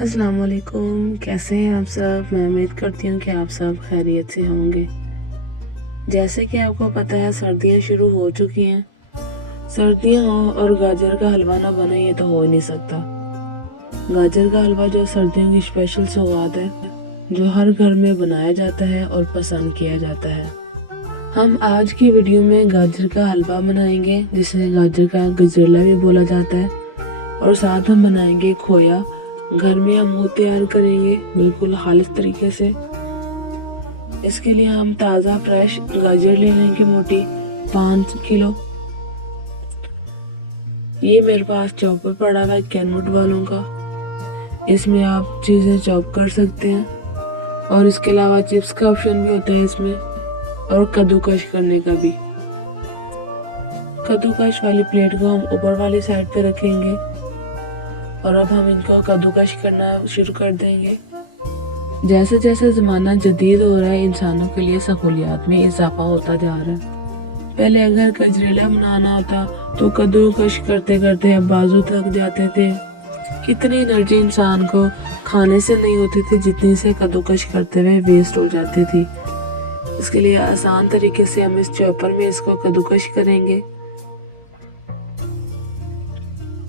अस्सलाम वालेकुम। कैसे हैं आप सब? मैं उम्मीद करती हूँ कि आप सब खैरियत से होंगे। जैसे कि आपको पता है, सर्दियाँ शुरू हो चुकी हैं। सर्दियाँ हों और गाजर का हलवा ना बने, ये तो हो ही नहीं सकता। गाजर का हलवा जो सर्दियों की स्पेशल सौगात है, जो हर घर में बनाया जाता है और पसंद किया जाता है। हम आज की वीडियो में गाजर का हलवा बनाएंगे, जिसे गाजर का गजरेला भी बोला जाता है, और साथ हम बनाएंगे खोया। घर में हम वो तैयार करेंगे बिल्कुल खालिश तरीके से। इसके लिए हम ताज़ा फ्रेश गाजर ले लेंगे, मोटी 5 किलो। ये मेरे पास चॉपर पड़ा हुआ है कैनवुड वालों का, इसमें आप चीज़ें चॉप कर सकते हैं। और इसके अलावा चिप्स का ऑप्शन भी होता है इसमें, और कद्दूकश करने का भी। कद्दूकश वाली प्लेट को हम ऊपर वाली साइड पे रखेंगे और अब हम इनको कद्दूकश करना शुरू कर देंगे। जैसे जैसे ज़माना जदीद हो रहा है, इंसानों के लिए सहूलियात में इजाफा होता जा रहा है। पहले अगर गजरेला बनाना होता तो कद्दूकश करते करते अब बाजू थक जाते थे। इतनी एनर्जी इंसान को खाने से नहीं होती थी जितनी से कद्दूकश करते हुए वेस्ट हो जाती थी। इसके लिए आसान तरीके से हम इस चॉपर में इसको कद्दूकश करेंगे।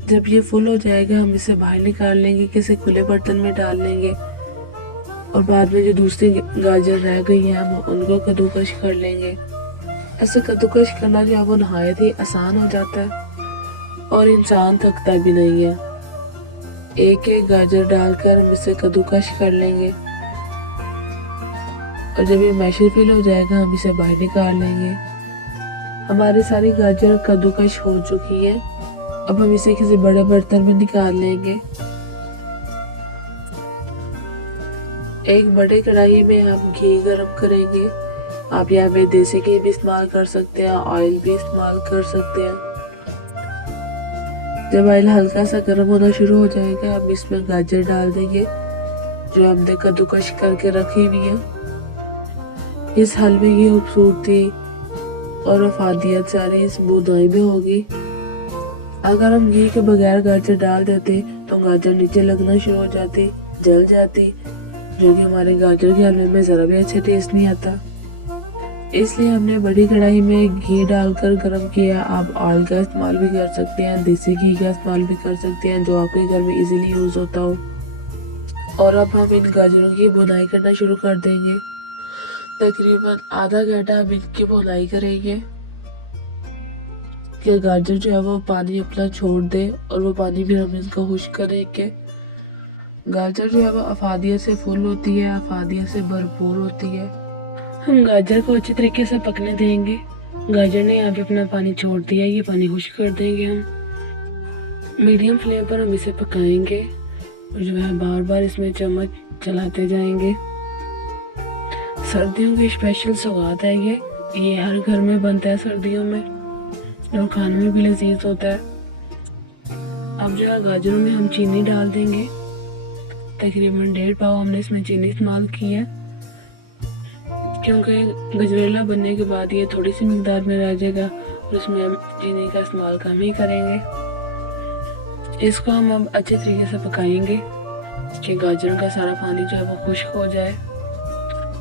जब ये फुल हो जाएगा, हम इसे बाहर निकाल लेंगे, किसी खुले बर्तन में डाल लेंगे, और बाद में जो दूसरी गाजर रह गई है हम उनको कद्दूकश कर लेंगे। ऐसे कद्दूकश करना जो है वो नहायत ही आसान हो जाता है और इंसान थकता भी नहीं है। एक एक गाजर डालकर हम इसे कद्दूकश कर लेंगे, और जब ये मैशर फिल हो जाएगा हम इसे बाहर निकाल लेंगे। हमारी सारी गाजर कद्दूकश हो चुकी है। अब हम इसे किसी बड़े बर्तन में निकाल लेंगे। एक बड़ी कढ़ाई में हम घी गरम करेंगे। आप यहाँ पे देसी घी भी इस्तेमाल कर सकते हैं, ऑयल भी इस्तेमाल कर सकते हैं। जब ऑयल हल्का सा गर्म होना शुरू हो जाएगा, हम इसमें गाजर डाल देंगे जो हमने कद्दूकश करके रखी हुई है। इस हलवे की खूबसूरती और अफादियत सारी इस बुनाई में होगी। अगर हम घी के बगैर गाजर डाल देते तो गाजर नीचे लगना शुरू हो जाती, जल जाती, जो कि हमारे गाजर के हलवे में ज़रा भी अच्छा टेस्ट नहीं आता। इसलिए हमने बड़ी कढ़ाई में घी डालकर गरम किया। आप ऑयल का इस्तेमाल भी कर सकते हैं, देसी घी का इस्तेमाल भी कर सकते हैं, जो आपके घर में इजीली यूज़ होता हो। और अब हम इन गाजरों की बुनाई करना शुरू कर देंगे। तकरीबन आधा घंटा हम इनकी बुनाई करेंगे कि गाजर जो है वो पानी अपना छोड़ दे, और वो पानी भी हम इनका खुश्क करेंगे। गाजर जो है वो अफादियत से फुल होती है, अफादियत से भरपूर होती है। हम गाजर को अच्छे तरीके से पकने देंगे। गाजर ने यहाँ पे अपना पानी छोड़ दिया, ये पानी खुश्क कर देंगे हम। मीडियम फ्लेम पर हम इसे पकाएंगे और जो है बार बार इसमें चम्मच चलाते जाएंगे। सर्दियों की स्पेशल सौगात है ये हर घर में बनता है सर्दियों में, और खाने में भी लजीज होता है। अब जो है गाजरों में हम चीनी डाल देंगे। तकरीबन 1.5 पाव हमने इसमें चीनी इस्तेमाल की है, क्योंकि गजरेला बनने के बाद ये थोड़ी सी मिकदार में रह जाएगा और इसमें हम चीनी का इस्तेमाल कम ही करेंगे। इसको हम अब अच्छे तरीके से पकाएंगे कि गाजरों का सारा पानी जो है वो खुश्क हो जाए।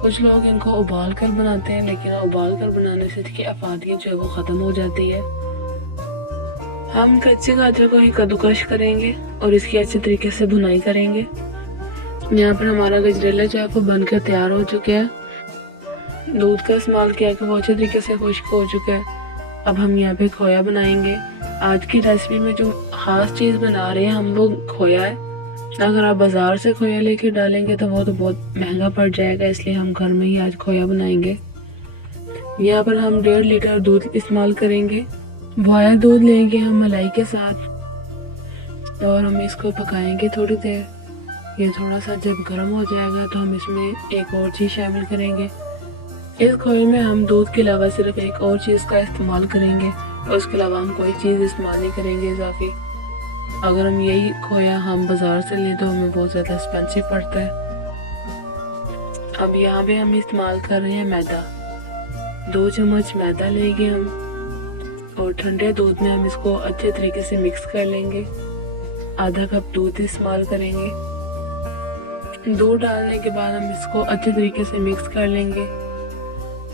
कुछ लोग इनको उबाल कर बनाते हैं, लेकिन उबाल कर बनाने से इसकी अफादियत जो है वो ख़त्म हो जाती है। हम कच्चे गाजर को ही कद्दूकश करेंगे और इसकी अच्छे तरीके से भुनाई करेंगे। यहाँ पर हमारा गजरेला जो है वो बनकर तैयार हो चुका है। दूध का इस्तेमाल किया कि वो अच्छे तरीके से खुश्क हो चुका है। अब हम यहाँ पे खोया बनाएंगे। आज की रेसिपी में जो ख़ास चीज़ बना रहे हैं हम, वो खोया है। अगर आप बाज़ार से खोया लेके डालेंगे तो वो तो बहुत महंगा पड़ जाएगा, इसलिए हम घर में ही आज खोया बनाएंगे। यहाँ पर हम 1.5 लीटर दूध इस्तेमाल करेंगे। बॉयल दूध लेंगे हम मलाई के साथ, और हम इसको पकाएंगे थोड़ी देर। ये थोड़ा सा जब गर्म हो जाएगा तो हम इसमें एक और चीज़ शामिल करेंगे। इस खोए में हम दूध के अलावा सिर्फ एक और चीज़ का इस्तेमाल करेंगे, और उसके अलावा हम कोई चीज़ इस्तेमाल नहीं करेंगे इजाफी। अगर हम यही खोया हम बाज़ार से लें तो हमें बहुत ज़्यादा एक्सपेंसिव पड़ता है। अब यहाँ पे हम इस्तेमाल कर रहे हैं मैदा। 2 चम्मच मैदा लेंगे हम, और ठंडे दूध में हम इसको अच्छे तरीके से मिक्स कर लेंगे। आधा कप दूध इस्तेमाल करेंगे। दूध डालने के बाद हम इसको अच्छे तरीके से मिक्स कर लेंगे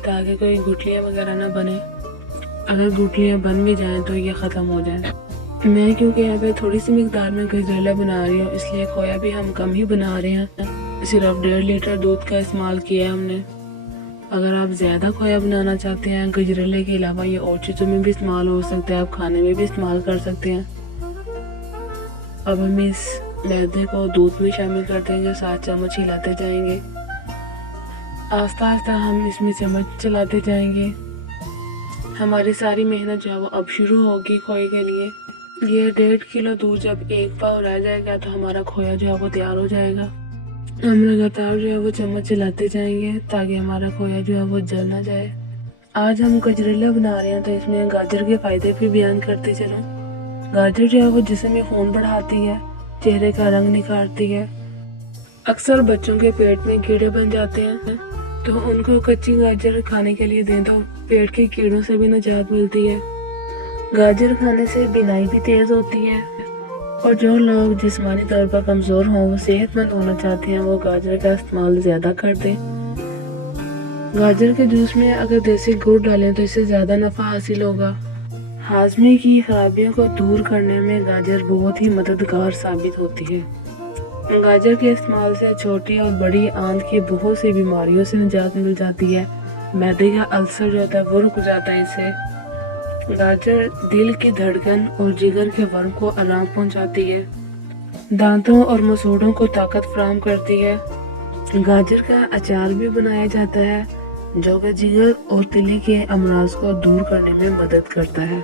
ताकि कोई गुठलियाँ वगैरह ना बने। अगर गुठलियाँ बन भी जाएं तो ये ख़त्म हो जाए। मैं क्योंकि यहाँ पे थोड़ी सी मिकदार में गजरेला बना रही हूँ, इसलिए खोया भी हम कम ही बना रहे हैं। सिर्फ 1.5 लीटर दूध का इस्तेमाल किया है हमने। अगर आप ज़्यादा खोया बनाना चाहते हैं गजरेले के अलावा ये और चीज़ों में भी इस्तेमाल हो सकता है, आप खाने में भी इस्तेमाल कर सकते हैं। अब हम इस मैदे को दूध में शामिल कर देंगे, 7 चम्मच हिलाते जाएंगे। आस्ता आस्ता हम इसमें चम्मच चलाते जाएंगे। हमारी सारी मेहनत जो है वो अब शुरू होगी खोए के लिए। ये 1.5 किलो दूध जब एक पाव रह जाएगा तो हमारा खोया जो है वो तैयार हो जाएगा। हम लगातार जो है वो चम्मच चलाते जाएंगे ताकि हमारा खोया जो है वो जल ना जाए। आज हम गजरेला बना रहे हैं तो इसमें गाजर के फ़ायदे भी बयान करते चलो। गाजर जो है वो जिस्म में खून बढ़ाती है, चेहरे का रंग निखारती है। अक्सर बच्चों के पेट में कीड़े बन जाते हैं तो उनको कच्ची गाजर खाने के लिए दें तो पेट के कीड़ों से भी निजात मिलती है। गाजर खाने से बीनाई भी तेज होती है और जो लोग जिस्मानी तौर पर कमज़ोर हों, वो सेहतमंद होना चाहते हैं, वो गाजर का इस्तेमाल ज़्यादा कर दें। गाजर के जूस में अगर देसी गुड़ डालें तो इससे ज़्यादा नफ़ा हासिल होगा। हाजमे की खराबियों को दूर करने में गाजर बहुत ही मददगार साबित होती है। गाजर के इस्तेमाल से छोटी और बड़ी आंत की बहुत सी बीमारियों से निजात मिल जाती है। मैदे का अल्सर जो होता है वो रुक जाता है इससे। गाजर दिल की धड़कन और जिगर के वर्म को आराम पहुंचाती है, दांतों और मसूड़ों को ताकत फराहम करती है। गाजर का अचार भी बनाया जाता है जो कि जिगर और तिली के अमराज को दूर करने में मदद करता है।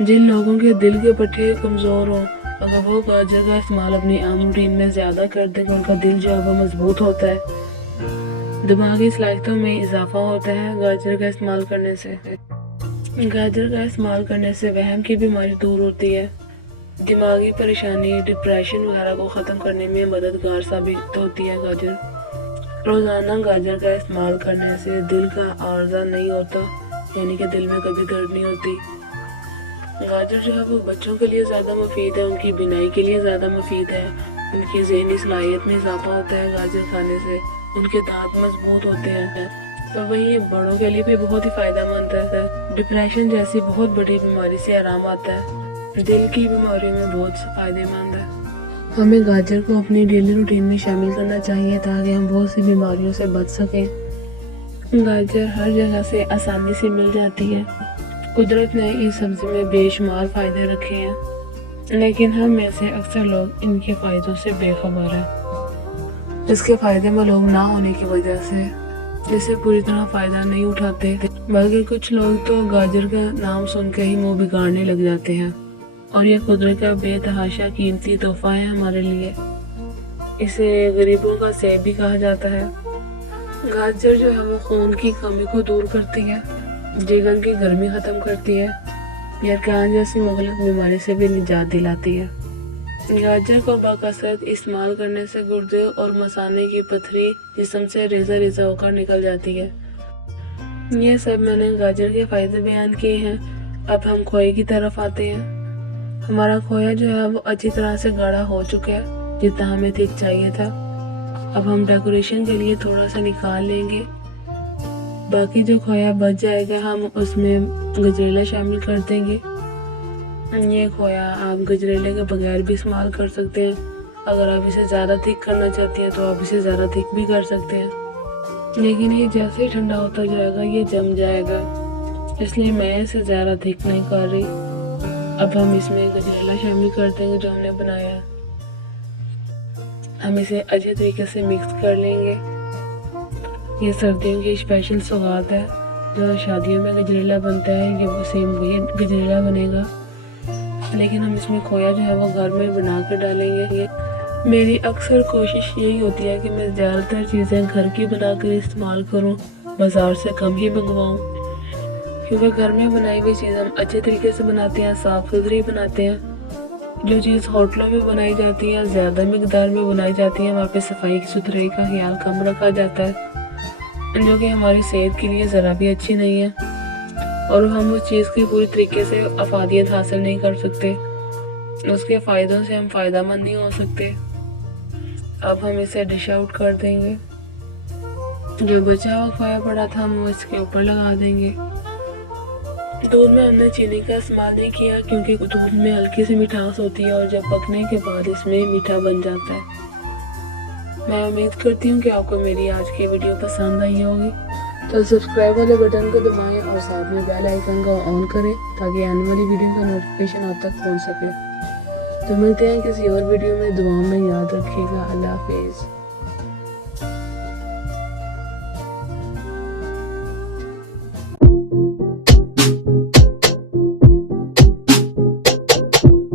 जिन लोगों के दिल के पट्टे कमज़ोर हों, अगर वो गाजर का इस्तेमाल अपनी आम रूटीन में ज़्यादा कर दें तो उनका दिल जो है वो मजबूत होता है। दिमागी सलाहियतों में इजाफा होता है गाजर का इस्तेमाल करने से। गाजर का इस्तेमाल करने से वहम की बीमारी दूर होती है। दिमागी परेशानी, डिप्रेशन वगैरह को ख़त्म करने में मददगार साबित होती है गाजर। रोज़ाना गाजर का इस्तेमाल करने से दिल का आर्जा नहीं होता, यानी कि दिल में कभी दर्द नहीं होती। गाजर जो है वो बच्चों के लिए ज़्यादा मुफीद है, उनकी बीनाई के लिए ज़्यादा मुफीद है, उनकी ज़हनी सलाहियत में इजाफा होता है गाजर खाने से, उनके दांत मजबूत होते हैं। तो वही ये बड़ों के लिए भी बहुत ही फ़ायदेमंद है। डिप्रेशन जैसी बहुत बड़ी बीमारी से आराम आता है, दिल की बीमारियों में बहुत फ़ायदेमंद है। हमें गाजर को अपनी डेली रूटीन में शामिल करना चाहिए ताकि हम बहुत सी बीमारियों से बच सकें। गाजर हर जगह से आसानी से मिल जाती है। कुदरत ने इस सब्ज़ी में बेशुमार फ़ायदे रखे हैं, लेकिन हम में से अक्सर लोग इनके फ़ायदों से बेखबर हैं। इसके फ़ायदे मालूम ना होने की वजह से इसे पूरी तरह फ़ायदा नहीं उठाते, बल्कि कुछ लोग तो गाजर का नाम सुन के ही मुंह बिगाड़ने लग जाते हैं। और यह कुदरत का बेतहाशा कीमती तोहफा है हमारे लिए। इसे गरीबों का सेब भी कहा जाता है। गाजर जो है वो खून की कमी को दूर करती है, जिगर की गर्मी ख़त्म करती है, यरकान जैसी मुगलक बीमारी से भी निजात दिलाती है। गाजर को बाकसरत इस्तेमाल करने से गुर्दे और मसाने की पथरी जिस्म से रेजा रेजा होकर निकल जाती है। ये सब मैंने गाजर के फ़ायदे बयान किए हैं। अब हम खोए की तरफ आते हैं। हमारा खोया जो है वो अच्छी तरह से गाढ़ा हो चुका है, जितना हमें थिक चाहिए था। अब हम डेकोरेशन के लिए थोड़ा सा निकाल लेंगे। बाकी जो खोया बच जाएगा हम उसमें गजरेला शामिल कर देंगे। ये खोया आप गजरेले के बगैर भी इस्तेमाल कर सकते हैं। अगर आप इसे ज़्यादा थिक करना चाहती हैं तो आप इसे ज़्यादा थिक भी कर सकते हैं, लेकिन ये जैसे ही ठंडा होता जाएगा ये जम जाएगा, इसलिए मैं इसे ज़्यादा थिक नहीं कर रही। अब हम इसमें गजरेला शामिल कर देंगे जो हमने बनाया है। हम इसे अच्छे तरीके से मिक्स कर लेंगे। ये सर्दियों की स्पेशल सौगात है। जो शादियों में गजरेला बनता है ये वो सेम वही गजरेला बनेगा, लेकिन हम इसमें खोया जो है वो घर में बना कर डालेंगे। मेरी अक्सर कोशिश यही होती है कि मैं ज़्यादातर चीज़ें घर की बना कर इस्तेमाल करूं, बाज़ार से कम ही मंगवाऊं, क्योंकि घर में बनाई हुई चीज़ हम अच्छे तरीके से बनाते हैं, साफ़ सुथरी बनाते हैं। जो चीज़ होटलों में बनाई जाती है, ज़्यादा मिकदार में बनाई जाती है, वहाँ पे सफाई सुथराई का ख्याल कम रखा जाता है, जो कि हमारी सेहत के लिए ज़रा भी अच्छी नहीं है, और हम उस चीज़ की पूरी तरीके से अफादियत हासिल नहीं कर सकते। उसके फ़ायदों से हम फ़ायदेमंद नहीं हो सकते। अब हम इसे डिश आउट कर देंगे। जो बचा हुआ खोया पड़ा था हम वो इसके ऊपर लगा देंगे। दूध में हमने चीनी का इस्तेमाल नहीं किया क्योंकि दूध में हल्की सी मिठास होती है और जब पकने के बाद इसमें मीठा बन जाता है। मैं उम्मीद करती हूँ कि आपको मेरी आज की वीडियो पसंद आई होगी। तो सब्सक्राइब वाले बटन को दबाएं और साथ में बेल आइकन को ऑन करें ताकि आने वाली वीडियो का नोटिफिकेशन आप तक पहुँच सके। तो मिलते हैं किसी और वीडियो में। दुआ में याद रखिएगा। अल्लाह हाफिज़।